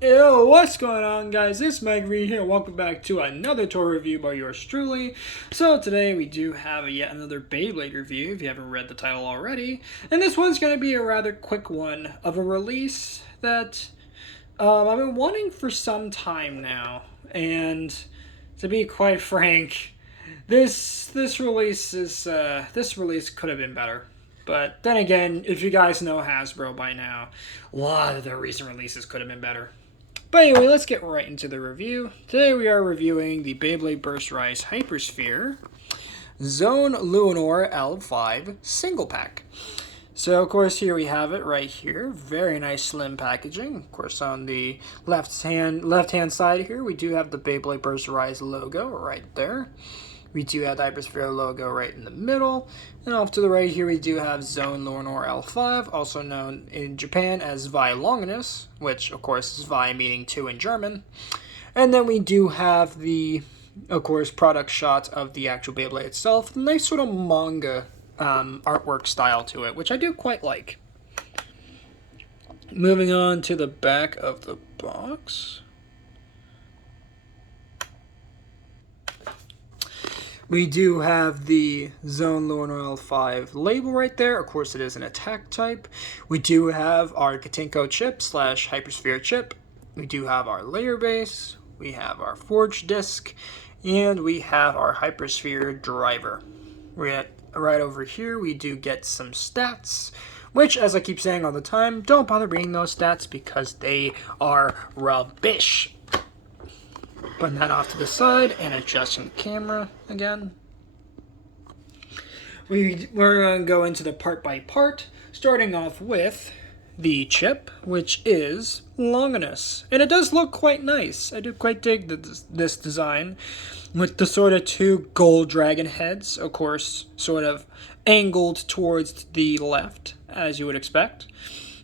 Yo, what's going on, guys? It's MRGang here. Welcome back to another toy review by yours truly. So today we do have yet another Beyblade review, if you haven't read the title already. And this one's going to be a rather quick one of a release that I've been wanting for some time now. And to be quite frank, this release could have been better. But then again, if you guys know Hasbro by now, a lot of their recent releases could have been better. But anyway, let's get right into the review. Today we are reviewing the Beyblade Burst Rise HyperSphere Zone Lúinor L5 single pack. So of course here we have it right here. Very nice slim packaging. Of course on the left hand side here we do have the Beyblade Burst Rise logo right there. We do have the HyperSphere logo right in the middle. And off to the right here, we do have Zone Lúinor L5, also known in Japan as Zwei Longinus, which, of course, is Zwei meaning two in German. And then we do have the, of course, product shot of the actual Beyblade itself. A nice sort of manga artwork style to it, which I do quite like. Moving on to the back of the box. We do have the Zone Lúinor L5 label right there. Of course, it is an attack type. We do have our Katinko chip / HyperSphere chip. We do have our layer base. We have our forge disc. And we have our HyperSphere driver. Right over here, we do get some stats, which, as I keep saying all the time, don't bother reading those stats because they are rubbish. Putting that off to the side and adjusting the camera again. We're going to go into the part by part, starting off with the chip, which is Longinus. And it does look quite nice. I do quite dig this design with the sort of two gold dragon heads, of course, sort of angled towards the left, as you would expect.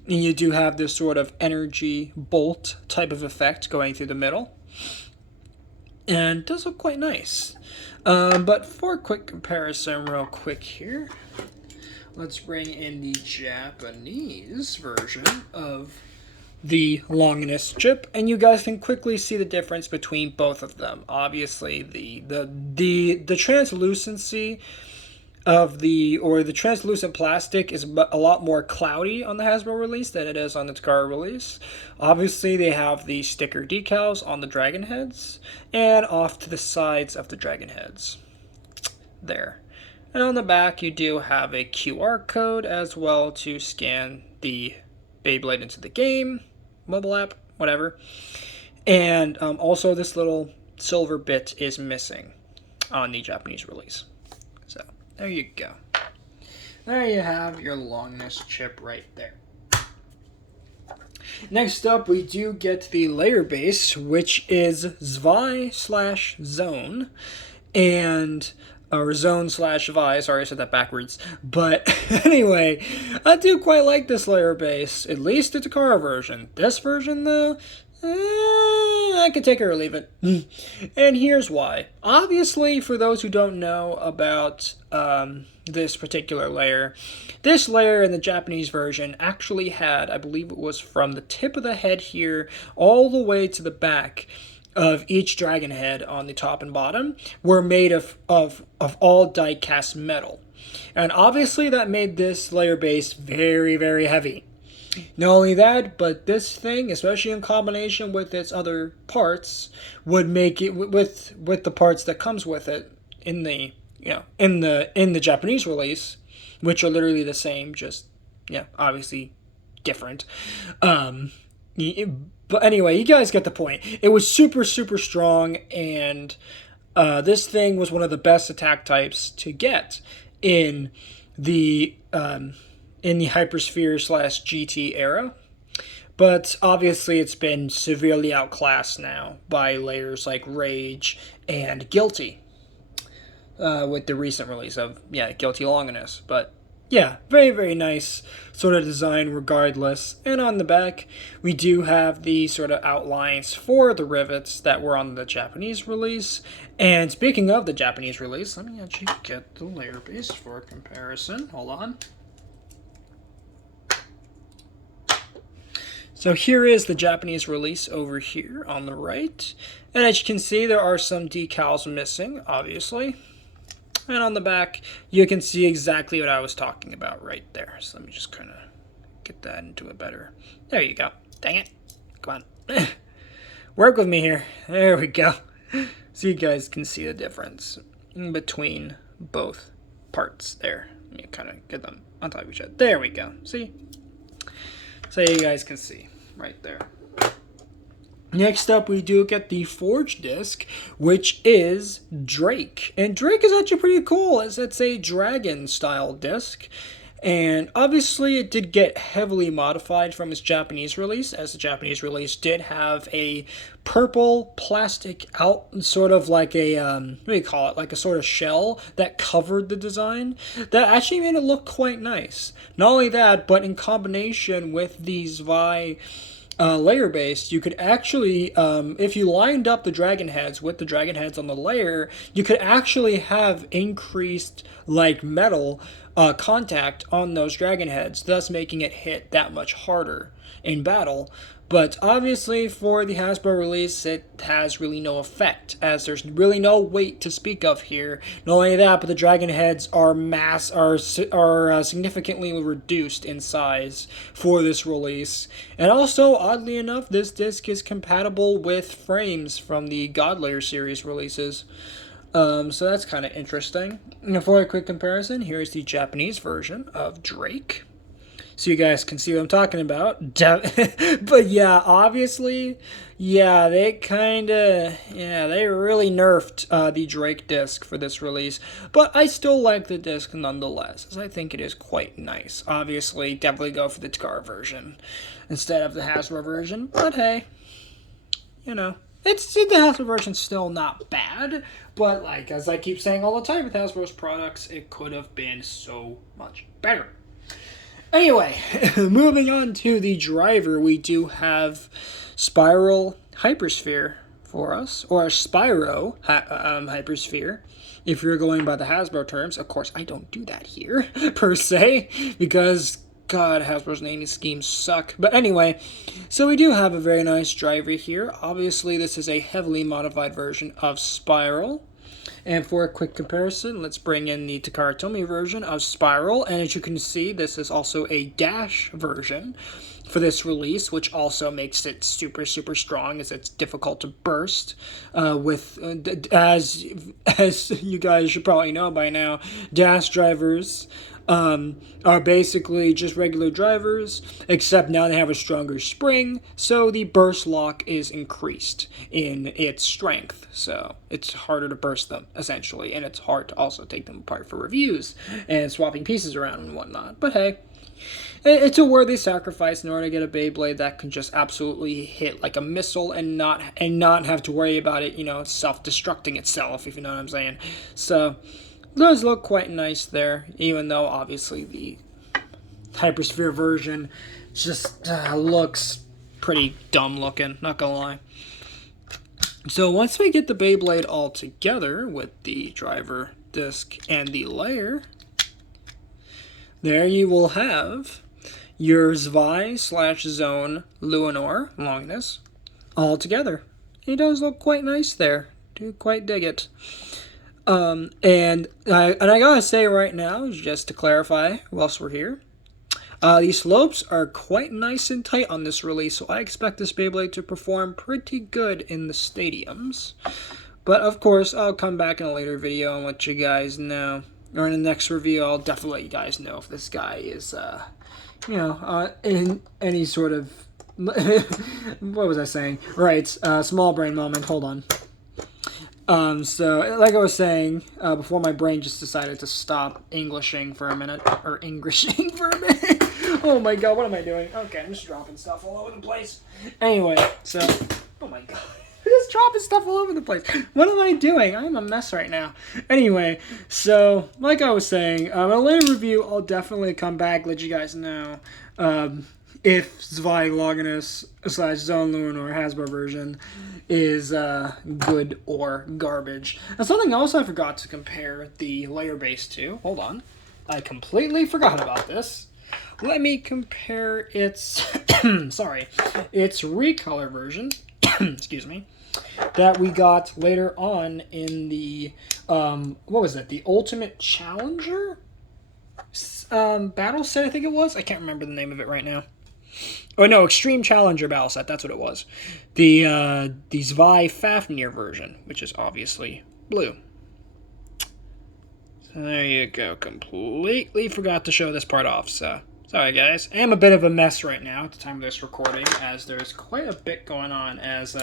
And you do have this sort of energy bolt type of effect going through the middle. And it does look quite nice. But for a quick comparison real quick here, let's bring in the Japanese version of the Longinus chip, and you guys can quickly see the difference between both of them. Obviously, the translucency of the translucent plastic is a lot more cloudy on the Hasbro release than it is on the Takara release. Obviously, they have the sticker decals on the dragon heads and off to the sides of the dragon heads. There. And on the back, you do have a QR code as well to scan the Beyblade into the game, mobile app, whatever. And also, this little silver bit is missing on the Japanese release. So there you go. There you have your Longinus chip right there. Next up, we do get the layer base, which is Zwei / Zone, and or Zone / Zwei. Sorry, I said that backwards. But anyway, I do quite like this layer base, at least the Takara version. This version, though, I could take it or leave it. And here's why. Obviously, for those who don't know about this particular layer, this layer in the Japanese version actually had, I believe it was from the tip of the head here all the way to the back of each dragon head on the top and bottom were made of all die-cast metal. And obviously that made this layer base very, very heavy. Not only that, but this thing, especially in combination with its other parts, would make it with the parts that comes with it in the in the Japanese release, which are literally the same, just obviously different. But anyway, you guys get the point. It was super, super strong, and this thing was one of the best attack types to get in the HyperSphere / GT era. But obviously it's been severely outclassed now by layers like Rage and Guilty with the recent release of, Guilty Longinus. But yeah, very, very nice sort of design regardless. And on the back, we do have the sort of outlines for the rivets that were on the Japanese release. And speaking of the Japanese release, let me actually get the layer base for comparison. Hold on. So here is the Japanese release over here on the right. And as you can see, there are some decals missing, obviously. And on the back, you can see exactly what I was talking about right there. So let me just kind of get that into a better... There you go. Dang it. Come on. Work with me here. There we go. So you guys can see the difference in between both parts there. Let me kind of get them on top of each other. There we go. See? So you guys can see right there. Next up, we do get the Forge disc, which is Drake. And Drake is actually pretty cool, as it's a dragon-style disc. And obviously, it did get heavily modified from its Japanese release, as the Japanese release did have a purple plastic out, sort of like a, what do you call it, like a sort of shell that covered the design. That actually made it look quite nice. Not only that, but in combination with the Zwei layer based, you could actually, if you lined up the dragon heads with the dragon heads on the layer, you could actually have increased like metal contact on those dragon heads, thus making it hit that much harder in battle. But obviously for the Hasbro release, it has really no effect, as there's really no weight to speak of here. Not only that, but the dragon heads are significantly reduced in size for this release. And also, oddly enough, this disc is compatible with frames from the God Layer series releases. So that's kind of interesting. And for a quick comparison, here's the Japanese version of Drake. So you guys can see what I'm talking about. But yeah, obviously, yeah, they really nerfed the Drake disc for this release. But I still like the disc nonetheless, as I think it is quite nice. Obviously, definitely go for the Takara version instead of the Hasbro version. But hey, you know, the Hasbro version's still not bad. But like, as I keep saying all the time with Hasbro's products, it could have been so much better. Anyway, moving on to the driver, we do have Spiral HyperSphere for us, or Spyro HyperSphere, if you're going by the Hasbro terms. Of course, I don't do that here, per se, because, God, Hasbro's naming schemes suck. But anyway, so we do have a very nice driver here. Obviously, this is a heavily modified version of Spiral. And for a quick comparison, let's bring in the Takara Tomy version of Spiral. And as you can see, this is also a dash version for this release, which also makes it super, super strong, as it's difficult to burst. As you guys should probably know by now, dash drivers are basically just regular drivers, except now they have a stronger spring, so the burst lock is increased in its strength. So it's harder to burst them, essentially, and it's hard to also take them apart for reviews and swapping pieces around and whatnot. But hey, it's a worthy sacrifice in order to get a Beyblade that can just absolutely hit like a missile and not have to worry about it, you know, self-destructing itself, if you know what I'm saying. So those look quite nice there, even though obviously the HyperSphere version just looks pretty dumb looking, not gonna lie. So once we get the Beyblade all together with the driver disc and the layer, there you will have your Zwei/Zone Lúinor Longinus all together. It does look quite nice there. Do quite dig it. And I gotta say right now, just to clarify, whilst we're here, the slopes are quite nice and tight on this release, so I expect this Beyblade to perform pretty good in the stadiums. But of course, I'll come back in a later video and let you guys know, or in the next review, I'll definitely let you guys know if this guy is, in any sort of, what was I saying? Right, small brain moment, hold on. So, like I was saying, before my brain just decided to stop Englishing for a minute, or Englishing for a minute. Oh my god, what am I doing? Okay, I'm just dropping stuff all over the place. Anyway, so, oh my god. I'm just dropping stuff all over the place. What am I doing? I'm a mess right now. Anyway, so, like I was saying, in a later review, I'll definitely come back, let you guys know, if Zwei Longinus/Zone Lúinor Hasbro version is good or garbage. And something else I forgot to compare the layer base to. Hold on. I completely forgot about this. Let me compare its sorry, its recolor version, excuse me, that we got later on in the, what was it, the Ultimate Challenger battle set, I think it was? I can't remember the name of it right now. Oh no, Extreme Challenger battle set, that's what it was. The Zwei Fafnir version, which is obviously blue. So there you go, completely forgot to show this part off, so sorry guys. I am a bit of a mess right now at the time of this recording, as there's quite a bit going on, as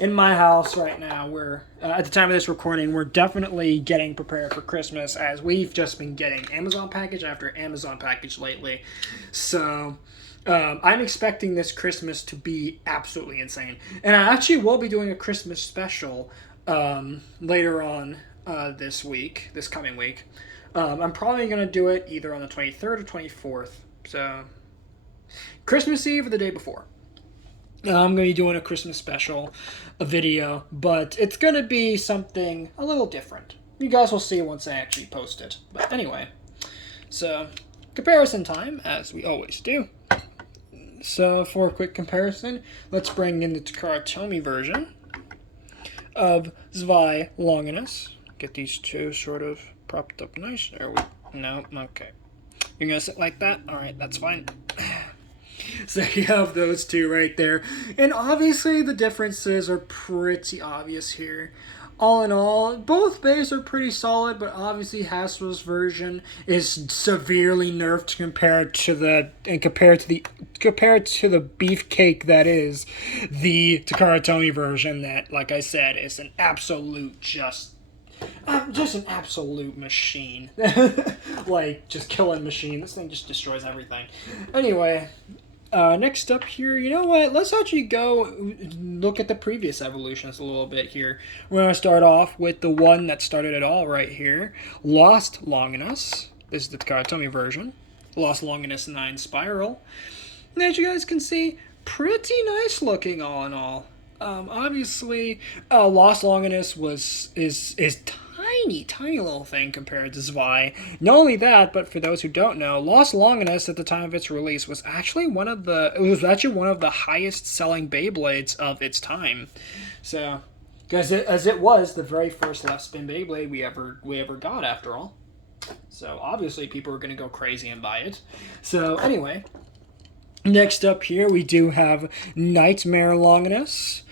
in my house right now, we're, at the time of this recording, we're definitely getting prepared for Christmas, as we've just been getting Amazon package after Amazon package lately. So I'm expecting this Christmas to be absolutely insane. And I actually will be doing a Christmas special later on this coming week. I'm probably going to do it either on the 23rd or 24th. So, Christmas Eve or the day before. I'm going to be doing a Christmas special, a video, but it's going to be something a little different. You guys will see once I actually post it. But anyway, so comparison time, as we always do. So for a quick comparison, let's bring in the Takara Tomy version of Zwei Longinus. Get these two sort of propped up nice. There we no, okay. You're gonna sit like that? Alright, that's fine. So you have those two right there. And obviously the differences are pretty obvious here. All in all, both bays are pretty solid, but obviously Hasbro's version is severely nerfed compared to the beefcake that is the Takara Tomy version. That, like I said, is an absolute just an absolute machine. Like, just killing machine. This thing just destroys everything. Anyway, next up here, you know what? Let's actually go look at the previous evolutions a little bit here. We're going to start off with the one that started it all right here. Lost Longinus. This is the Takara Tomy version. Lost Longinus 9 Spiral. And as you guys can see, pretty nice looking all in all. Obviously, Lost Longinus is tiny little thing compared to Zwei. Not only that, but for those who don't know, Lost Longinus at the time of its release was actually one of the highest selling Beyblades of its time. So, as it was the very first left spin Beyblade we ever got, after all. So obviously people are going to go crazy and buy it. So anyway, next up here we do have Nightmare Longinus.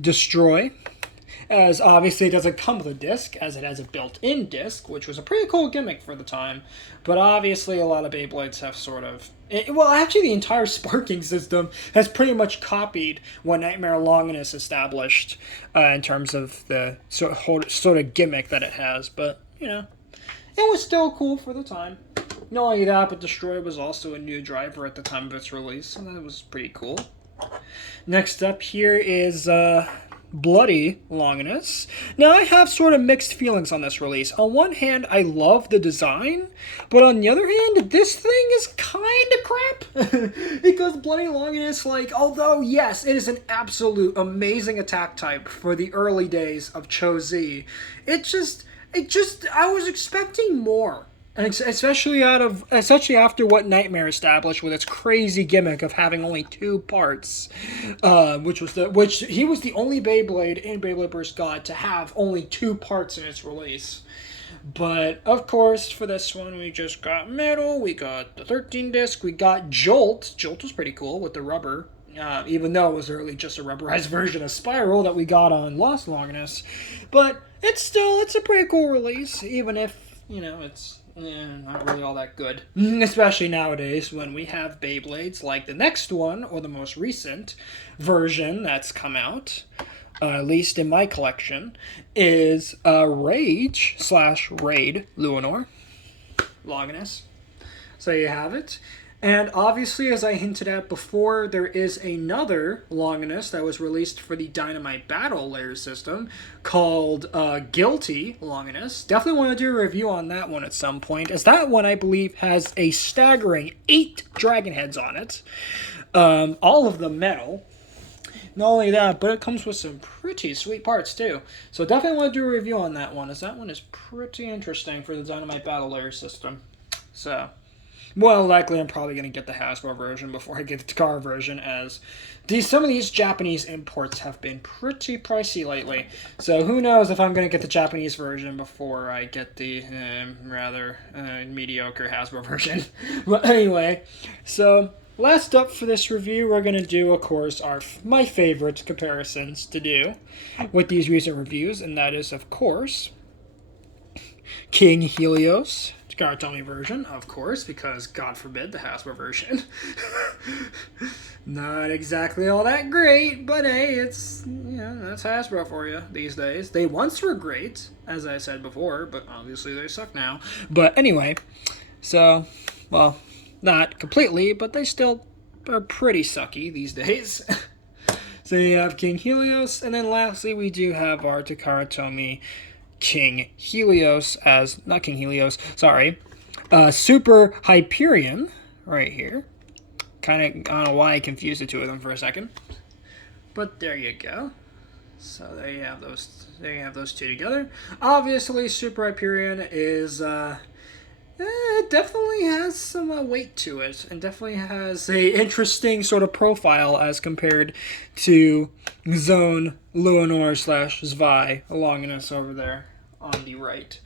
Destroy, as obviously it doesn't come with a disc, as it has a built-in disc, which was a pretty cool gimmick for the time, but obviously a lot of Beyblades have sort of, well, actually the entire sparking system has pretty much copied what Nightmare Longinus established in terms of the sort of gimmick that it has, but, you know, it was still cool for the time. Not only that, but Destroy was also a new driver at the time of its release, so that was pretty cool. Next up here is Bloody Longinus. Now, I have sort of mixed feelings on this release. On one hand, I love the design, but on the other hand, this thing is kind of crap. Because Bloody Longinus, like, although, yes, it is an absolute amazing attack type for the early days of Cho-Z, I was expecting more. And especially after what Nightmare established with its crazy gimmick of having only 2 parts, which he was the only Beyblade in Beyblade Burst God to have only 2 parts in its release. But of course, for this one, we just got metal. We got the 13 disc. We got Jolt. Jolt was pretty cool with the rubber. Even though it was really just a rubberized version of Spiral that we got on Lost Longinus. But it's a pretty cool release, even if, you know, it's not really all that good. Especially nowadays when we have Beyblades like the next one, or the most recent version that's come out, at least in my collection, is Rage / Raid Lúinor Longinus. So you have it. And obviously, as I hinted at before, there is another Longinus that was released for the Dynamite Battle Layer system called Guilty Longinus. Definitely want to do a review on that one at some point, as that one, I believe, has a staggering 8 dragon heads on it. All of them metal. Not only that, but it comes with some pretty sweet parts, too. So definitely want to do a review on that one, as that one is pretty interesting for the Dynamite Battle Layer system. So Well, likely I'm probably going to get the Hasbro version before I get the Takara version, as some of these Japanese imports have been pretty pricey lately. So who knows if I'm going to get the Japanese version before I get the rather mediocre Hasbro version. But anyway, so last up for this review, we're going to do, of course, my favorite comparisons to do with these recent reviews, and that is, of course, King Helios, Takara version, of course, because God forbid the Hasbro version. Not exactly all that great, but hey, it's, that's Hasbro for you these days. They once were great, as I said before, but obviously they suck now. But anyway, so, well, not completely, but they still are pretty sucky these days. So you have King Helios, and then lastly we do have our Takara King Helios not King Helios, sorry, Super Hyperion right here. Kind of, I don't know why I confused the two of them for a second, but there you go. So there you have those. There you have those two together. Obviously, Super Hyperion is it definitely has some weight to it, and definitely has a interesting sort of profile as compared to Zone Lúinor / Zwei Longinus over there on the right.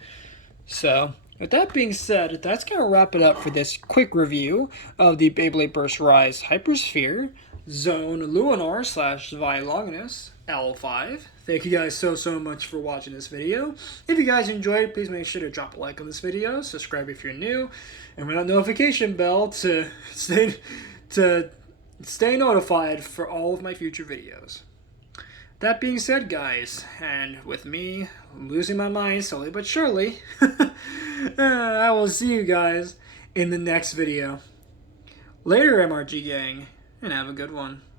So, with that being said, that's going to wrap it up for this quick review of the Beyblade Burst Rise HyperSphere Zone Lúinor / Zwei Longinus L5. Thank you guys so much for watching this video. If you guys enjoyed, please make sure to drop a like on this video, subscribe if you're new, and ring that notification bell to stay notified for all of my future videos. That being said, guys, and with me losing my mind slowly but surely, I will see you guys in the next video. Later, MRGang, and have a good one.